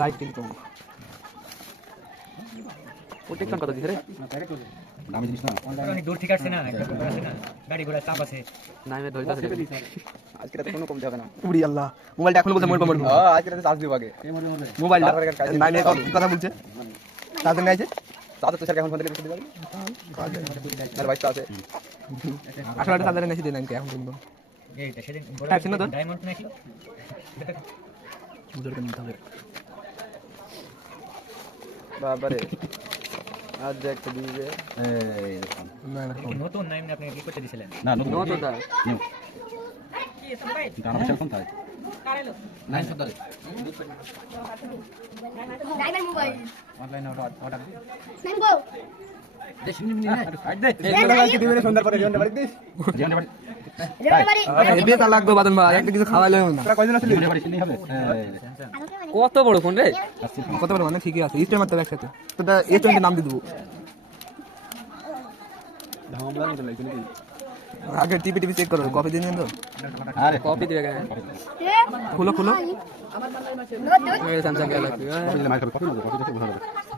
light কিন্তু protection কত দিছে রে দামি জিনিস না অনেক দূর ঠিক আছে না গাড়ি ঘোড়া চাপ আছে নামে ধইতাছে আজকে রাতে কোনো কমতে হবে না উড়ি আল্লাহ মোবাইলটা এখনো বলছে মরবো আজকে রাতে চার্জ দিব আগে মোবাইলটা নাইনে কি কথা বলছে তাদের নাই আছে তাতে তো স্যার এখন ফোন দিলে বেশি দিবে আর বাইকটা আছে আসলে তাদের নাই দিন নাকি এখন কিন্তু এইটা সেদিন হ্যাঁ চিনো তো ডায়মন্ড নাকি বুঝতে নিতে হবে বাবারে আজ একটা দিবে এই না না নতুন নাম আপনি কি করতে দিছিলেন না নতুন নতুন দা নিউ কি এত ভাই দানা সেল কোন তাই কারেলো 900 টাকা ডায়মন্ড মোবাইল অনলাইনে অর্ডার দি ম্যাঙ্গো দেশ মিনি না সাইড দে কি দিবেন সন্ধ্যার পরে রিয়ন্ডা বাড়ি দিস জিওনে বাড়ি রেবারি এবে তা লাগবে বাদন ভাই একটা কিছু খাওয়াইলে না তোরা কয়জন আসলি জিওনে বাড়ি চিনি হবে কত বড় ফোন রে কত বড় মানে ঠিকই আছে স্টেম মারতে হবে একসাথে তো এটা স্টেমের নাম দিয়ে দেবো ধামলা মতো লাগছে নাকি আগে টিপি টিপি চেক করো কপি দিয়ে নিন তো আরে কপি দিবে কেন এ খুলো খুলো আমার বাংলায় মাছে স্যামসাং গ্যালাক্সি কপি দিলে মাইক হবে কপি না কপি দেখে ভালো হবে